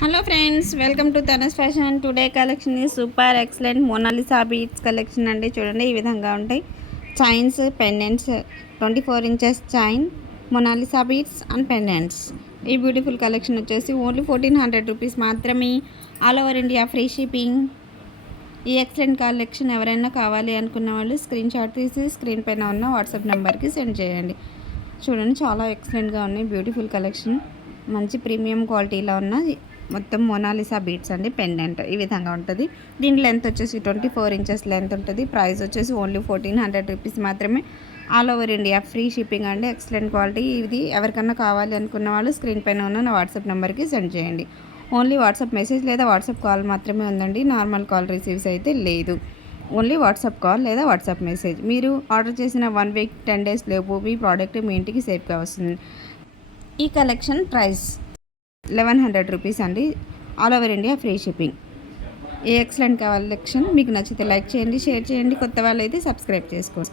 Hello friends, welcome to Tana's fashion. Today collection ఈ super excellent Mona Lisa beads collection అండి. చూడండి, ఈ విధంగా ఉంటాయి chains, pendants. 24 inches chain, Mona Lisa beads and pendants. ఈ బ్యూటిఫుల్ కలెక్షన్ వచ్చేసి ఓన్లీ 1400 రూపీస్ మాత్రమే. All over India free shipping. ఈ ఎక్సలెంట్ కలెక్షన్ ఎవరైనా కావాలి అనుకున్న వాళ్ళు స్క్రీన్ షాట్ తీసి స్క్రీన్ పైన ఉన్న వాట్సాప్ నెంబర్కి సెండ్ చేయండి. చూడండి, చాలా ఎక్సలెంట్గా ఉన్నాయి. బ్యూటిఫుల్ కలెక్షన్, మంచి ప్రీమియం క్వాలిటీలో ఉన్న మొత్తం మోనాలిసా బీట్స్ అండి. పెండెంట్ ఈ విధంగా ఉంటుంది. దీని లెంత్ వచ్చేసి 24 ఇంచెస్ లెంత్ ఉంటుంది. ప్రైస్ వచ్చేసి ఓన్లీ 1400 రూపీస్ మాత్రమే. All over India free shipping అండి. Excellent quality. ఇది ఎవరికన్నా కావాలి అనుకున్న వాళ్ళు స్క్రీన్ పైన ఉన్న నా వాట్సాప్ నెంబర్కి సెండ్ చేయండి. ఓన్లీ వాట్సాప్ మెసేజ్ లేదా వాట్సాప్ కాల్ మాత్రమే ఉందండి. నార్మల్ కాల్ రిసీవ్స్ అయితే లేదు. ఓన్లీ వాట్సాప్ కాల్ లేదా వాట్సాప్ మెసేజ్. మీరు ఆర్డర్ చేసిన 1 వీక్ 10 డేస్ లోపు మీ ప్రోడక్ట్ మీ ఇంటికి సేఫ్గా వస్తుంది. ఈ కలెక్షన్ ప్రైస్ 1100 రూపీస్ అండి. All over India free shipping. ఈ ఎక్సలెంట్ కలెక్షన్ మీకు నచ్చితే లైక్ చేయండి, షేర్ చేయండి. కొత్త వాళ్ళు అయితే సబ్స్క్రైబ్ చేసుకోండి.